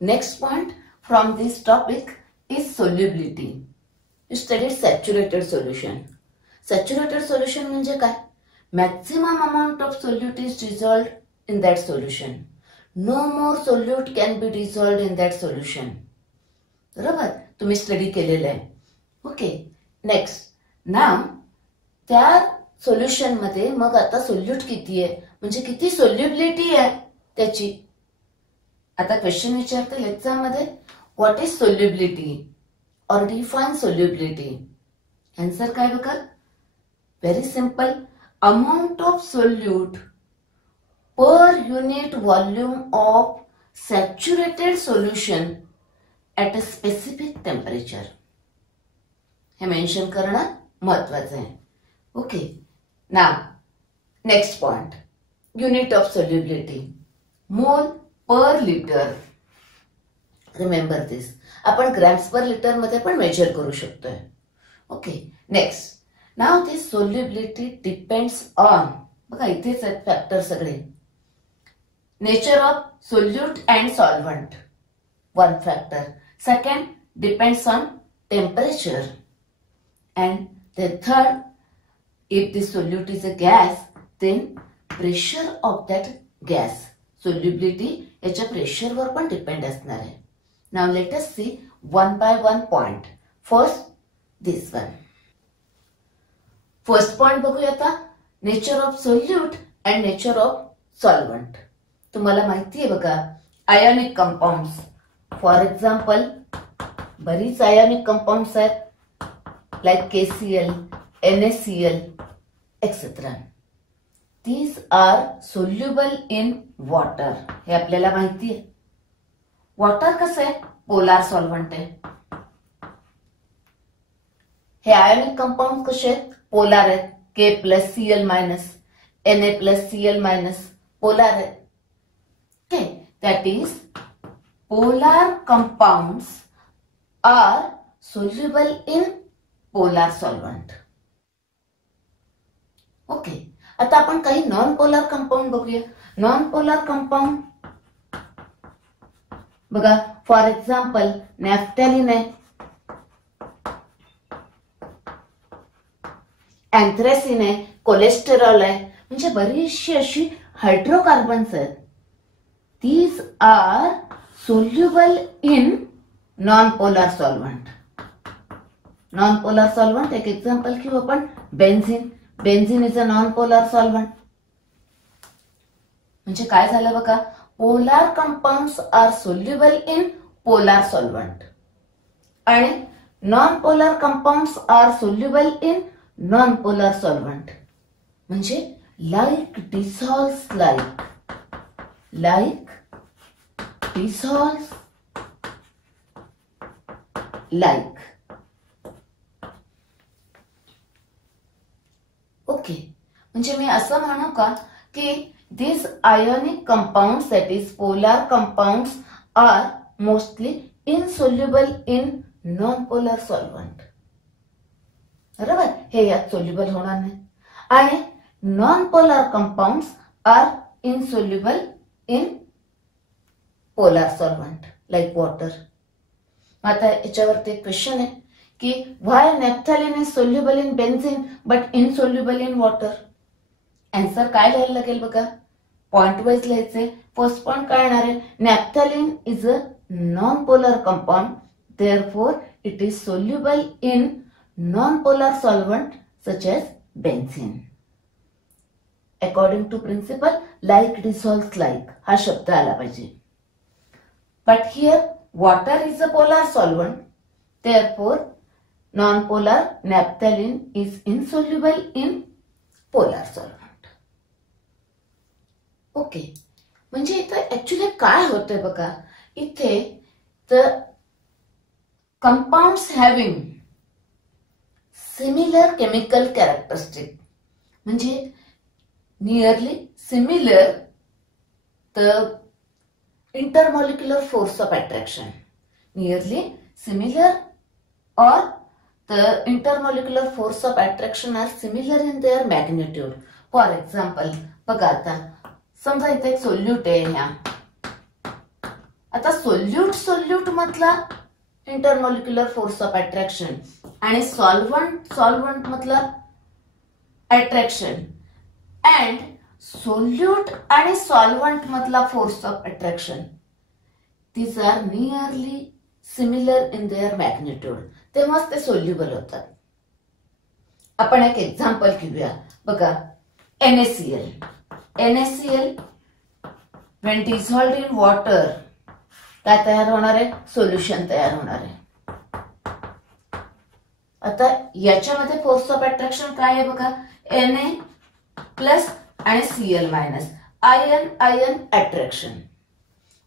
Next point from this topic is solubility. You studied saturated solution. Saturated solution म्हणजे काय? Maximum amount of solute is dissolved in that solution. No more solute can be dissolved in that solution. बरोबर? तुम्ही study केलेलं आहे. Okay. Next. नाव त्या solution मध्ये मग आता सोल्यूट किती आहे म्हणजे किती सोल्युबिलिटी आहे त्याची. आता क्वेश्चन विचारतील एक्झाम मध्ये, व्हॉट इज सोल्युबिलिटी और डिफाइन सोल्युबिलिटी. आन्सर काय बघा, very simple, amount of solute per unit volume of saturated solution at a specific temperature. हे मेन्शन करणं महत्वाचं आहे. Okay. Now next point, unit of solubility, मोल पर लिटर. रिमेंबर दिस. आपण grams per litre मध्ये पण मेजर करू शकतोय. Okay. Next. Now this solubility depends on, बघा इथेच आहेत फॅक्टर सगळे. Nature of solute and solvent, one factor. Second, depends on temperature. And the third, if the solute is a gas, then pressure of that gas. Solubility याच्या pressure वर पण depend असणार आहे. Now let us see one by one point. First, this one. First point बघूया आता, nature of solute and nature of solvent. तुम्हाला माहिती आहे बघा, आयोनिक कंपाऊंड्स. फॉर एक्झाम्पल बरीच आयोनिक कंपाऊंड्स आहेत, like KCl, NaCl, etc. These are soluble in water. हे आपल्याला माहिती आहे. वॉटर कसं आहे, पोलार सॉल्व्हंट आहे. हे आयोनिक कंपाऊंड कसे आहेत, पोलार आहेत. K+Cl-, Na+Cl- पोलार आहेत. Okay. That is polar compounds are soluble in polar solvent. Okay. आता आपण काही नॉन पोलार कंपाऊंड बघूया. नॉन पोलार कंपाऊंड बघा, फॉर एक्झाम्पल नॅफ्थॅलिन आहे, अँथ्रेसिन आहे, कोलेस्टेरॉल आहे, म्हणजे बरीचशी अशी हायड्रोकार्बन्स आहेत. These are soluble in non polar solvent. Non polar solvent एक एक्झाम्पल घेऊ आपण, benzene. Benzene is a non polar solvent. म्हणजे काय झालं बघा, polar compounds are soluble in polar solvent आणि non polar compounds are soluble in non polar solvent. म्हणजे like dissolves like, like dissolves like. Okay. म्हणजे मी असं म्हणू का की these ionic compounds, that is polar compounds, are mostly insoluble in non-polar solvent. बरोबर, हे यात सोल्युबल होणार नाही. आणि non polar compounds are insoluble in polar solvent like water. आता याच्यावरती एक क्वेश्चन आहे की why naphthalene is soluble in benzene but insoluble in water. Answer काय लिहायला लागेल बघा, पॉइंट वाइज लिहायचे. फर्स्ट पॉइंट काय येणार आहे, naphthalene is a non polar compound, therefore it is soluble in non polar solvent such as benzene. According to principle like dissolves like हा शब्द आला पाहिजे. But here water is a polar solvent, therefore non-polar naphthalene is insoluble in polar solvent. Okay. म्हणजे इथे actually काय होतंय बघा, इथे the compounds having similar chemical characteristic, म्हणजे nearly similar the intermolecular force of attraction, nearly similar, or the intermolecular force of attraction are similar in their magnitude. For example, बघा आता समजा इथे एक सोल्यूट आहे, ह्या आता सोल्यूट मधला इंटरमॉलिक्युलर फोर्स ऑफ अट्रॅक्शन आणि सॉल्वंट मधला अट्रॅक्शन अँड सोल्यूट आणि सॉल्वंट मधला force of attraction these are nearly similar in their magnitude, तेव्हाच ते सोल्युबल होतात. आपण एक एक्झाम्पल घेऊया. बघा, NaCl when dissolved in water काय तयार होणार आहे? सोल्युशन तयार होणार आहे. आता याच्यामध्ये फोर्स ऑफ अट्रॅक्शन काय आहे बघा, Na प्लस आणि Cl minus, ion attraction.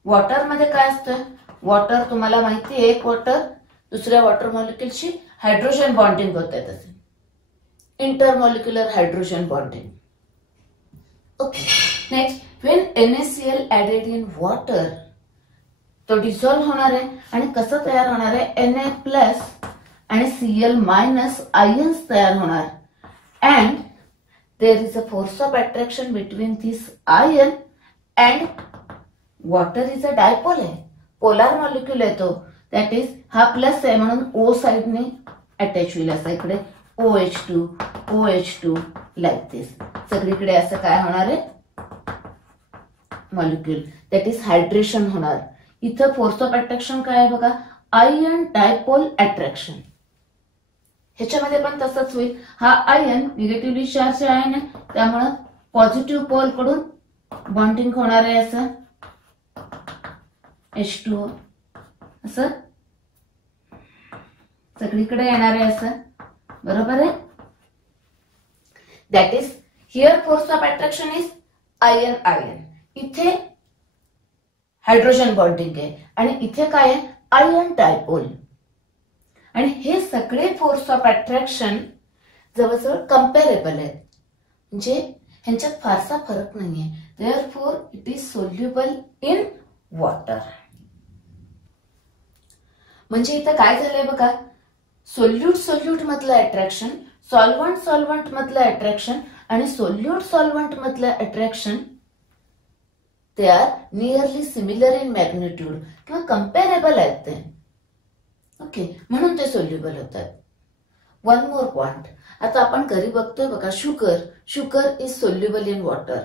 Water मध्ये काय असतं? वॉटर तुम्हाला माहिती आहे, एक वॉटर दुसऱ्या वॉटर मॉलिक्युलशी हायड्रोजन बॉन्डिंग होत आहे, तसे intermolecular hydrogen bonding. Okay, next, when NaCl added in water तो डिसॉल्व्ह होणार आहे आणि कसं तयार होणार आहे? Na प्लस आणि Cl मायनस आयन्स तयार होणार and there is a force of attraction between this ion and water is a dipole आहे, पोलार मॉलिक्युल आहे तो, दॅट इज हा प्लस आहे म्हणून O साइडने अटॅच होईल, असं इकडे OH2 लाईक दिस. सगळीकडे असं काय होणार आहे? मॉलिक्युल, दॅट इज हायड्रेशन होणार. इथं फोर्स ऑफ अट्रॅक्शन काय आहे बघा, आयन डायपोल अट्रॅक्शन. ह्याच्यामध्ये पण तसंच होईल. हा आयन निगेटिव्हली चार्ज आयन आहे, त्यामुळं पॉझिटिव्ह पोल कडून बॉन्डिंग होणार आहे, असं H2O असं सगळीकडे येणार आहे, असं बरोबर आहे. That is here force of attraction is ion. इथे हायड्रोजन बॉन्डिंग आहे आणि इथे काय आहे? Ion dipole. आणि हे सगळे फोर्स ऑफ अट्रॅक्शन जवळजवळ कम्पॅरेबल आहेत, म्हणजे ह्यांच्यात फारसा फरक नाहीये. Therefore it is soluble in water. म्हणजे इथं काय झालंय बघा, सोल्यूट मधलं अट्रॅक्शन, सॉल्वंट मधलं अट्रॅक्शन आणि सॉल्वंट मधलं अट्रॅक्शन ते are nearly similar in magnitude किंवा कम्पॅरेबल आहेत ते. ओके, म्हणून ते सोल्युबल होतात. वन मोर पॉइंट, आता आपण घरी बघतोय बघा, sugar is soluble in water.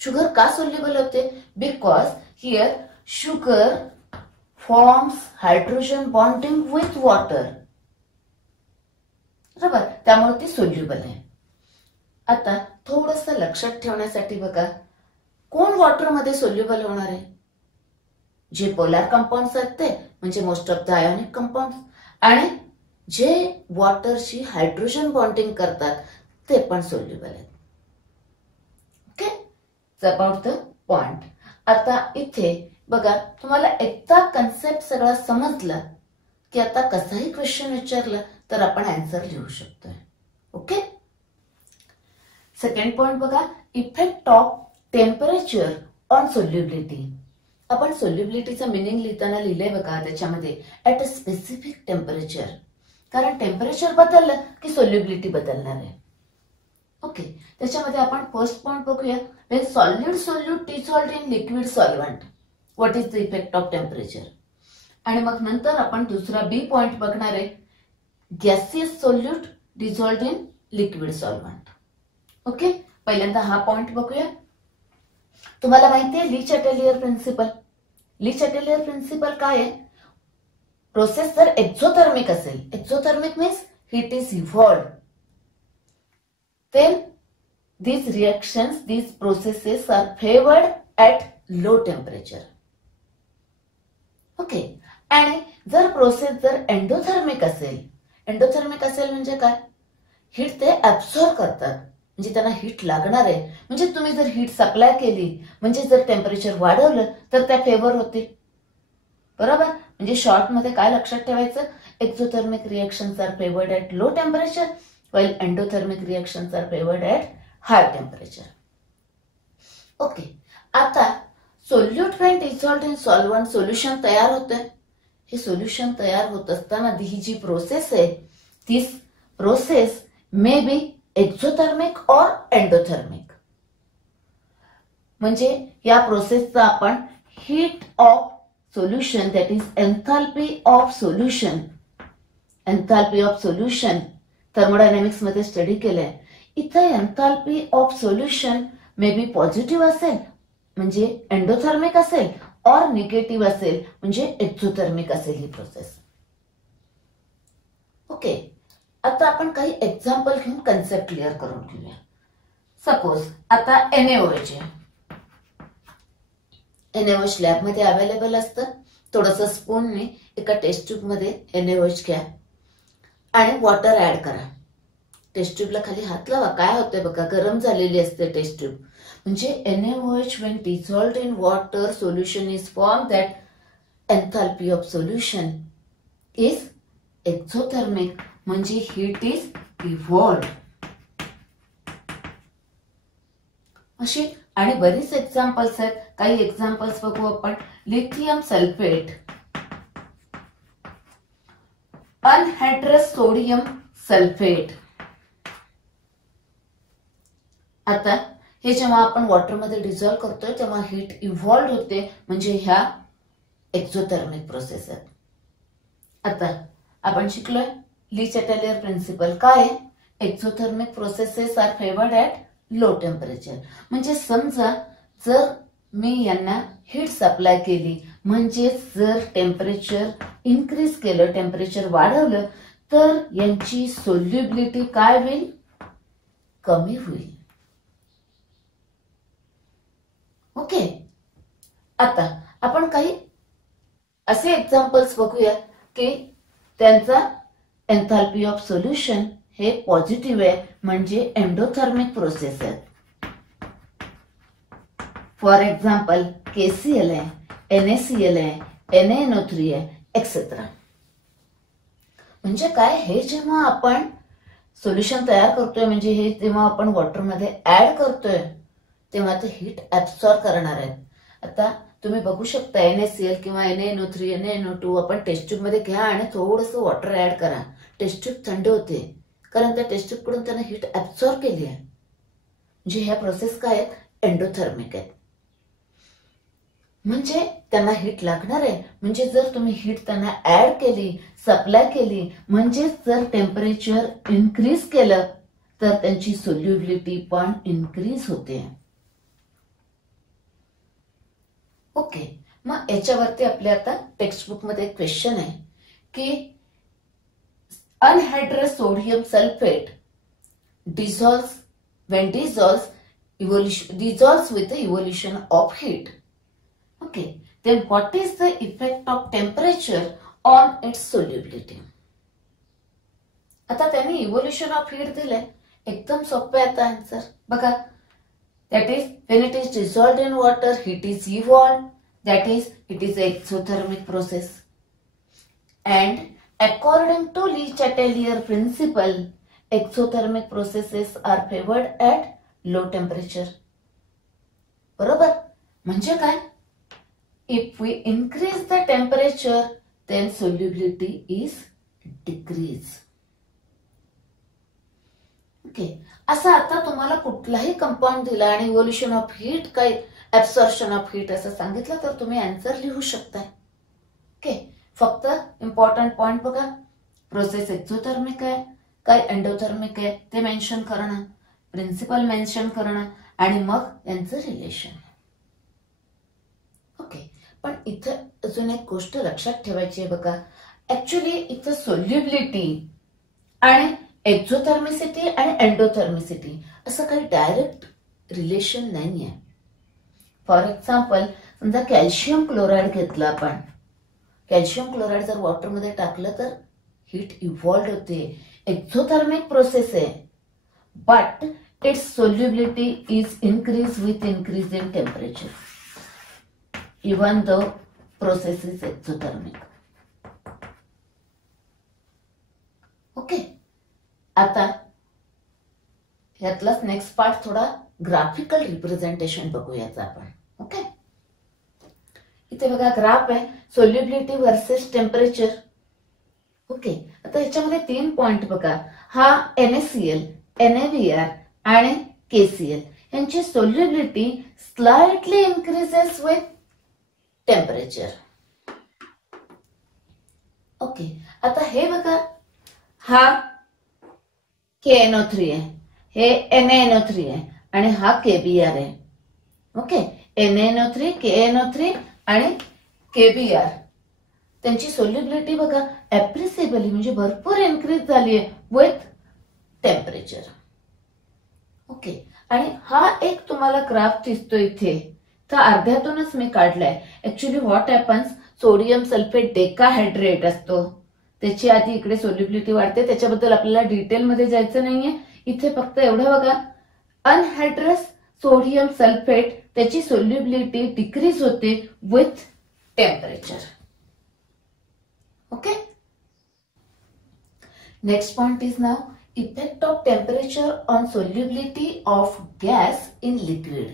Sugar का सोल्युबल होते? Because here sugar forms hydrogen bonding with water, बरोबर, त्यामुळे ती सोल्युबल आहे. आता थोडस लक्षात ठेवण्यासाठी बघा, कोण वॉटरमध्ये सोल्युबल होणार आहे? जे पोलर कंपाऊंड्स आहेत ते, म्हणजे most of the ionic compounds, आणि जे वॉटरशी हायड्रोजन बॉन्डिंग करतात ते पण सोल्युबल आहेत. Okay, about the point. आता इथे बघा, तुम्हाला एकदा कन्सेप्ट सगळा समजला की आता कसाही क्वेश्चन विचारला तर आपण आन्सर लिहू शकतोय. ओके, सेकंड पॉइंट बघा, effect of temperature on solubility. आपण सोल्युबिलिटीचं मिनिंग लिहिताना लिहिलंय बघा, त्याच्यामध्ये ऍट अ स्पेसिफिक टेम्परेचर, कारण टेम्परेचर बदललं की सोल्युबिलिटी बदलणार आहे. ओके, त्याच्यामध्ये आपण फर्स्ट पॉइंट बघूया, when solute dissolved in liquid solvent, what is the effect of temperature. आणि मग नंतर आपण दुसरा बी पॉइंट बघणार आहे, gaseous solute dissolved in liquid solvent. Okay, पहिल्यांदा हा पॉइंट बघूया. तुम्हाला माहिती आहे ली चॅटेलियर प्रिन्सिपल. ली चॅटेलियर प्रिन्सिपल काय आहे? प्रोसेस जर एक्झोथर्मिक असेल, exothermic means heat is evolved, then these reactions, these processes are favored at low temperature. Okay, आणि जर प्रोसेस जर एंडोथर्मिक असेल म्हणजे काय? हीट ते ऍब्सॉर्ब करतात, म्हणजे त्यांना हीट लागणार आहे. म्हणजे तुम्ही जर हीट सप्लाय केली, म्हणजे जर टेम्परेचर वाढवलं तर त्या फेवर होतील, बरोबर. म्हणजे शॉर्ट मध्ये काय लक्षात ठेवायचं? Exothermic reactions are favoured at low temperature while endothermic reactions are favored at high temperature. Okay, आता solute when dissolved in solvent solution तयार होतं. हे सोल्युशन तयार होत असताना ही जी प्रोसेस आहे, दिस प्रोसेस मे बी एक्झोथर्मिक और एंडोथर्मिक. म्हणजे या प्रोसेसचा आपण heat of solution, that is enthalpy of solution. Enthalpy of solution thermodynamics मध्ये स्टडी केलंय. इथे enthalpy of solution may be positive असेल म्हणजे एंडोथर्मिक असेल, और निगेटिव्ह असेल म्हणजे एक्झोथर्मिक असेल ही प्रोसेस. ओके, आता आपण काही एक्झाम्पल घेऊन कन्सेप्ट क्लिअर करून घेऊया. सपोज आता NaOH आहे. NaOH लॅब मध्ये अवेलेबल असतं. थोडंसं स्पूनने एका टेस्ट ट्यूब मध्ये NaOH घ्या आणि वॉटर ऍड करा. टेस्ट ट्यूबला खाली हात लावा, काय होतंय बघा, गरम झालेली असते टेस्ट ट्यूब. म्हणजे NaOH when dissolved in water solution is formed, that enthalpy of solution is exothermic, म्हणजे heat is evolved. अशी आणि बरीच एक्झाम्पल्स आहेत. काही एक्झाम्पल्स बघू आपण. Lithium sulphate, anhydrous sodium sulphate. आता हे जेव्हा आपण वॉटरमध्ये डिझॉल्व करतोय तेव्हा हीट इव्हॉल्व होते, म्हणजे ह्या एक्झोथर्मिक प्रोसेस आहेत. आता आपण शिकलोय ली चॅटेलियर प्रिन्सिपल. काय आहे? Exothermic processes are favoured at low temperature. म्हणजे समजा जर मी यांना हीट सप्लाय केली, म्हणजे जर टेम्परेचर इन्क्रीज केलं, टेम्परेचर वाढवलं, तर यांची सोल्युबिलिटी काय होईल? कमी होईल. ओके, आता आपण काही असे एक्झाम्पल्स बघूया की त्यांचा एन्थाल्पी ऑफ सोल्युशन हे पॉझिटिव्ह आहे, म्हणजे एंडोथर्मिक प्रोसेस आहे. फॉर एक्झाम्पल KCl आहे, NaCl आहे, NaNO3 आहे, एक्सेट्रा. म्हणजे काय, हे जेव्हा आपण सोल्युशन तयार करतोय, म्हणजे हे जेव्हा आपण वॉटरमध्ये ऍड करतोय तेव्हा ते हीट ऍब्सॉर्ब करणार आहेत. आता तुम्ही बघू शकता NaCl किंवा NaNO3, NaNO2 आपण टेस्ट ट्यूब मध्ये घ्या आणि थोडंसं वॉटर ऍड करा. टेस्ट ट्यूब थंड होते, कारण त्या टेस्ट ट्यूब कडून त्याने हीट ऍब्सॉर्ब केली आहे. म्हणजे ह्या प्रोसेस काय आहेत? एंडोथर्मिक आहेत. म्हणजे त्यांना हीट लागणार आहे. म्हणजे जर तुम्ही हीट त्यांना ऍड केली, सप्लाय केली, म्हणजे जर टेम्परेचर इन्क्रीज केलं तर त्यांची सोल्युबिलिटी पण इन्क्रीज होते. ओके, मग याच्यावरती आपल्या आता टेक्स्ट बुक मध्ये एक क्वेश्चन आहे की anhydrous sodium sulphate dissolves with the evolution of heat. Okay, then what is the effect of temperature on its solubility? आता त्यांनी इव्होल्युशन ऑफ हीट दिलंय. एकदम सोपं आहे आता आन्सर बघा. That is, when it is dissolved in water, heat is evolved. That is, it is an exothermic process. And according to Lee Chatelier principle, exothermic processes are favored at low temperature. बरोबर? म्हणजे काय? If we increase the temperature, then solubility is decrease. Okay, असं आता तुम्हाला कुठलाही compound दिला आणि evolution of heat काय ऍब्सॉर्प्शन ऑफ हीट असं सांगितलं तर तुम्ही आन्सर लिहू शकताय. ओके, फक्त इम्पॉर्टंट पॉइंट बघा. प्रोसेस एक्झोथर्मिक आहे काय एंडोथर्मिक आहे ते मेन्शन करणं, प्रिन्सिपल मेन्शन करणं आणि मग यांचं रिलेशन. ओके, पण इथं अजून एक गोष्ट लक्षात ठेवायची आहे बघा. ऍक्च्युली इथं सोल्युबिलिटी आणि एक्झोथर्मिसिटी आणि एंडोथर्मिसिटी असं काही डायरेक्ट रिलेशन नाहीये. फॉर एक्झाम्पल समजा कॅल्शियम क्लोराइड घेतलं आपण. कॅल्शियम क्लोराइड जर वॉटरमध्ये टाकलं तर हीट इव्हॉल्व होते. एक्झोथर्मिक प्रोसेस आहे, but it's solubility is increase with increase in temperature even the process is exothermic. Okay, आता यातलाच नेक्स्ट पार्ट थोडा ग्राफिकल रिप्रेझेंटेशन बघूयाचा आपण. ओके, इथे बघा ग्राफ आहे सोल्युबिलिटी वर्सेस टेम्परेचर. ओके, आता ह्याच्यामध्ये 3 पॉइंट बघा. हा NaCl, NaBr आणि KCl यांची solubility slightly increases with temperature. Okay, आता हे बघा, हा KNO3 आहे, हे NaNO3 आहे आणि हा KBr आहे. ओके, NaNO3, KNO3 आणि KBr, त्यांची सोल्युबिलिटी बघा ऍप्रिसिएबली म्हणजे भरपूर इन्क्रीज झाली आहे विथ टेम्परेचर. ओके, आणि हा एक तुम्हाला ग्राफ दिसतो इथे, तर अर्ध्यातूनच मी काढलाय. Actually what happens, sodium sulphate decahydrate असतो, त्याची आधी इकडे सोल्युबिलिटी वाढते, त्याच्याबद्दल आपल्याला डिटेलमध्ये जायचं नाहीये. इथे फक्त एवढं बघा, अनहायड्रस सोडियम सल्फेट त्याची सोल्युबिलिटी डिक्रीज होते with temperature. Okay, next point is now effect of temperature on solubility of gas in liquid.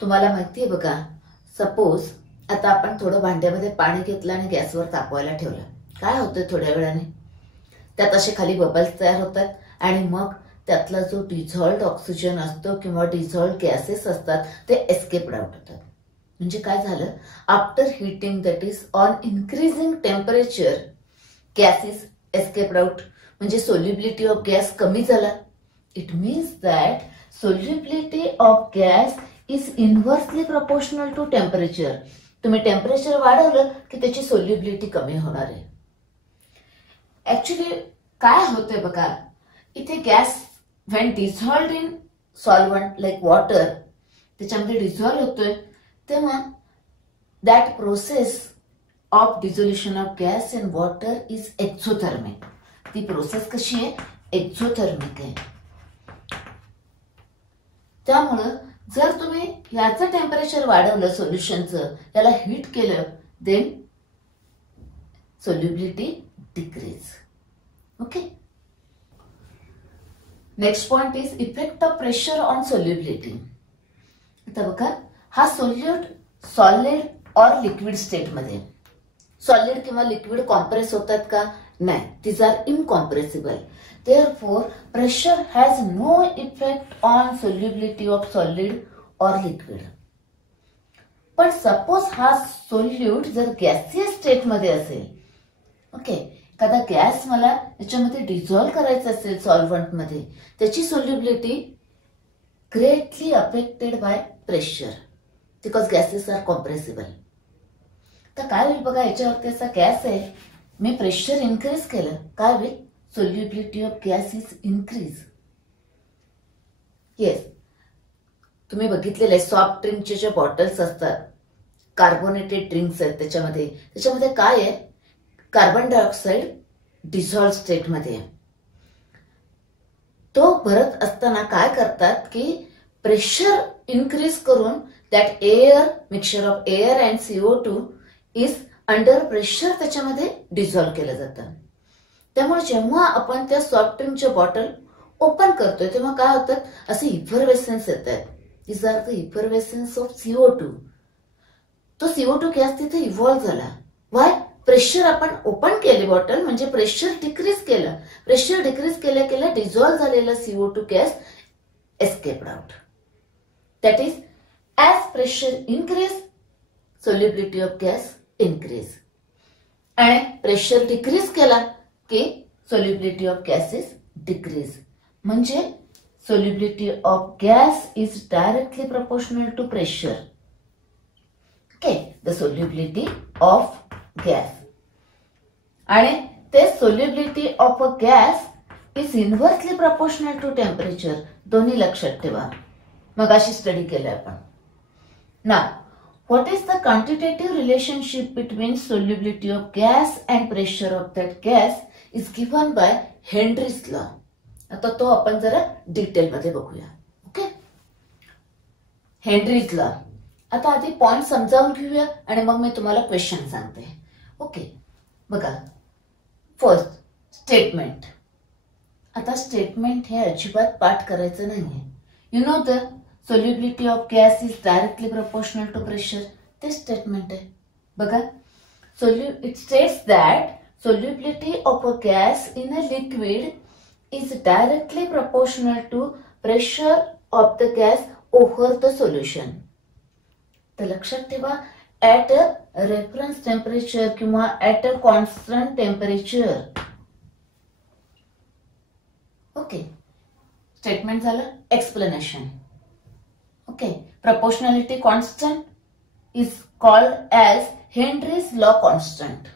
तुम्हाला माहितीये बघा, सपोज आता आपण थोडं भांड्यामध्ये पाणी घेतलं आणि गॅसवर तापवायला ठेवलं, काय होतं थोड्या वेळाने त्यात असे खाली बबल्स तयार होतात आणि मग त्यातला जो डिझॉल्व्ड ऑक्सिजन असतो किंवा डिझॉल्व्ड गॅसेस असतात ते एस्केप्ड आउट होतात. म्हणजे काय झालं, after heating that is on increasing temperature gases escaped out, म्हणजे सोल्युबिलिटी ऑफ गॅस कमी झाला. It means that solubility of gas is inversely proportional to temperature. तुम्ही टेम्परेचर वाढवलं की त्याची सोल्युबिलिटी कमी होणार आहे. ऍक्च्युली काय होतंय बघा, इथे gas when dissolved in solvent like water, त्याच्यामध्ये डिझॉल्व्ह होतोय, तेव्हा that process of dissolution of gas in water is exothermic. ती प्रोसेस कशी आहे, एक्झोथर्मिक आहे. त्यामुळं जर तुम्ही याचं टेम्परेचर वाढवलं, सोल्युशनचं त्याला हीट केलं, then solubility decrease. Okay, next point is effect of pressure on solubility. आता बघा, हा सोल्यूट सॉलिड और लिक्विड स्टेट मध्ये, सॉलिड किंवा लिक्विड कॉम्प्रेस होतात का, नाही, these are incompressible. Therefore, pressure has no effect on solubility of solid or liquid. पण सपोज हा सोल्यूट जर गॅसियस स्टेट मध्ये असेल, ओके, एखादा गॅस मला त्याच्यामध्ये डिझॉल्व्ह करायचा असेल सॉल्व्हंट मध्ये, त्याची solubility greatly affected by pressure because gases are compressible. तर काय होईल बघा, याच्यावरती असा गॅस आहे, मी प्रेशर इन्क्रीज केलं, काय होईल, solubility of gas is increase. Yes, तुम्ही बघितलेले सॉफ्ट ड्रिंकचे जे बॉटल्स असतात, कार्बोनेटेड ड्रिंक्स आहेत, त्याच्यामध्ये काय आहे, कार्बन डायऑक्साईड डिझॉल्व्ह स्टेट मध्ये आहे. तो भरत असताना काय करतात की प्रेशर इन्क्रीज करून that air, mixture of air and CO2 is under pressure त्याच्यामध्ये डिझॉल्व्ह केलं जातं. त्यामुळे जेव्हा आपण त्या सॉफ्ट ड्रिंकचे बॉटल ओपन करतोय तेव्हा काय होतात, असे इफर्वेसन्स येतात. These are the effervescence of CO2. तो CO2 गॅस तिथे इव्हॉल्व्ह झाला. वाय, प्रेशर आपण ओपन केले बॉटल, म्हणजे प्रेशर डिक्रीज केलं. प्रेशर डिक्रीज केल्या केल्या डिझॉल्व्ह झालेला CO2 gas escaped out. That is as pressure increase, solubility of gas increase. आणि प्रेशर डिक्रीज केला की सोल्युबिलिटी ऑफ गॅसेस डिक्रीज. म्हणजे solubility of gas is directly proportional to pressure. Okay, the solubility of gas, आणि ते solubility of a gas is inversely proportional to temperature. दोन्ही लक्षात ठेवा, मग अशी स्टडी केली आपण. नाव, what is the quantitative relationship between solubility of gas and pressure of that gas is given by Henry's law. आता तो आपण जरा डिटेल मध्ये बघूया. Okay, Henry's law. आता आधी पॉइंट समजावून घेऊया आणि मग मी तुम्हाला क्वेश्चन सांगते. ओके, बघा, फर्स्ट स्टेटमेंट. आता स्टेटमेंट हे अजिबात पाठ करायचं नाहीये. You know the solubility of gas is directly proportional to pressure. ते स्टेटमेंट आहे बघा. It states that solubility of a gas in a liquid is directly proportional to pressure of the gas over the solution. तर लक्षात ठेवा, at a reference temperature किंवा at a constant temperature. Okay, statement झालं. Explanation. Okay, proportionality constant is called as Henry's law constant.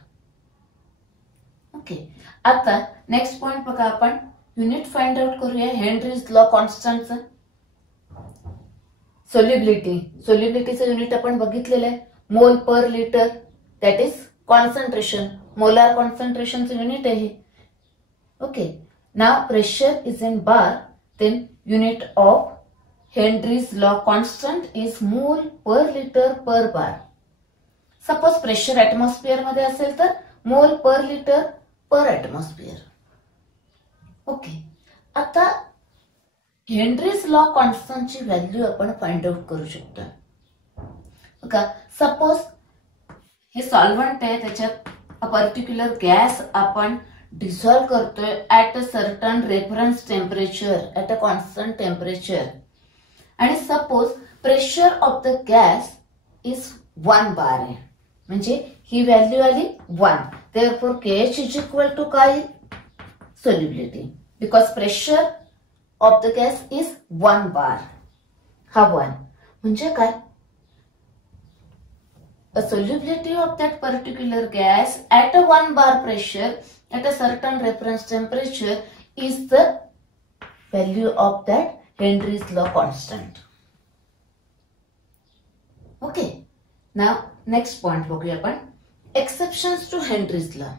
Okay, आता next point बघा, आपण unit find out करूया Henry's law कॉन्स्टंटचं. सोल्युबिलिटीचं युनिट आपण बघितलेलं आहे, mole per litre, that is concentration. Molar कॉन्सन्ट्रेशनचं युनिट आहे. ओके, नाव pressure is in bar, then unit of Henry's law constant is mole per liter per bar. Suppose pressure atmosphere मध्ये असेल तर mole per litre per atmosphere. Okay, आता Henry's law कॉन्स्टंटची value आपण find out करू शकतो. बघा, सपोज हे सॉल्व्हंट आहे, त्याच्यात अ पर्टिक्युलर गॅस आपण डिझॉल्व करतोय at a certain reference temperature, at a constant temperature. आणि suppose pressure of the gas is 1 bar आहे, म्हणजे ही व्हॅल्यू आली 1. Therefore KH is equal to काय? Solubility, because pressure of the gas is 1 बार. हा 1 म्हणजे काय? A solubility of that particular gas at a 1 bar pressure at a certain reference temperature is the value of that Henry's law constant. Okay, now next point बघूया आपण, exceptions to Henry's law.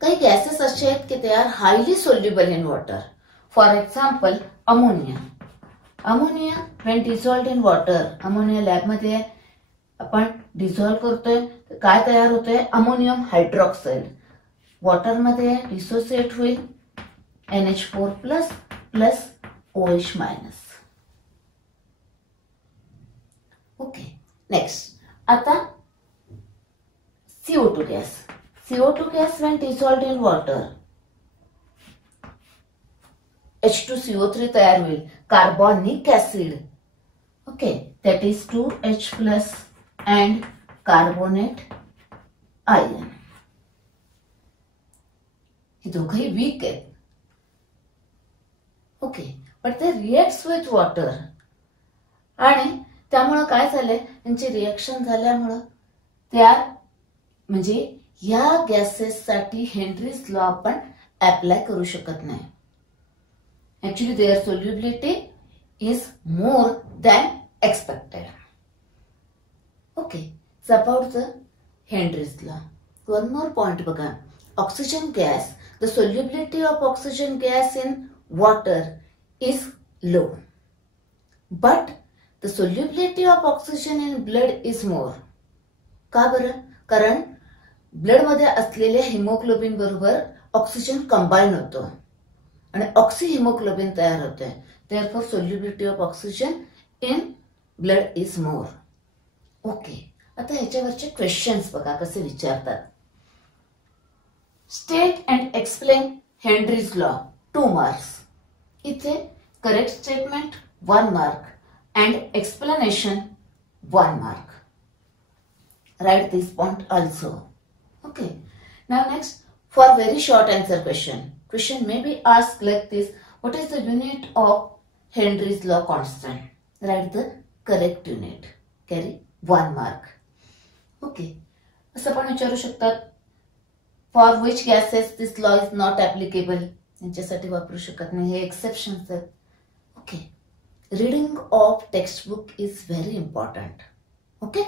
काही gases असे आहेत की they are highly soluble in water. For example, ammonia. Ammonia when dissolved in water, ammonia lab मध्ये आपण dissolve करतोय, काय तयार होतोय? Ammonium hydroxide. वॉटर मध्ये डिसोसिएट होईल, NH4 plus plus OH minus. Okay, next आता CO2 gas. CO2 gas when dissolved in water, H2CO3 तयार होईल, carbonic acid. Okay, that is 2H plus and carbonate ion. हे दोघंही वीक आहेत. Okay, but ते reacts with water, आणि त्यामुळे काय झालंय, त्यांची रिएक्शन झाल्यामुळं त्या म्हणजे या गॅसेस साठी हेनरीज लॉ आपण अप्लाय करू शकत नाही. Actually there solubility is more than expected. Okay, it's about the Henry's law. One more point बघा, oxygen gas, the solubility of oxygen gas in water is low, but the solubility of oxygen in blood is more. का बरं? कारण blood मध्ये असलेल्या haemoglobin बरोबर oxygen combine होतो आणि oxy haemoglobin तयार होते. Therefore solubility of oxygen in blood is more. Okay, आता ह्याच्यावरचे क्वेश्चन्स बघा कसे विचारतात. State and explain Henry's law, 2 marks. इथे correct statement 1 mark and explanation 1 mark. Right this point also. Okay, now next, for very short answer question may be asked like this: what is the unit of Henry's law constant? Write the correct unit. Carry 1 mark. Okay, असं पण विचारू शकतात, for which gases this law is not applicable, यांच्यासाठी वापरू शकत नाही, हे exceptions आहेत. Okay, reading of text book is very important. Okay.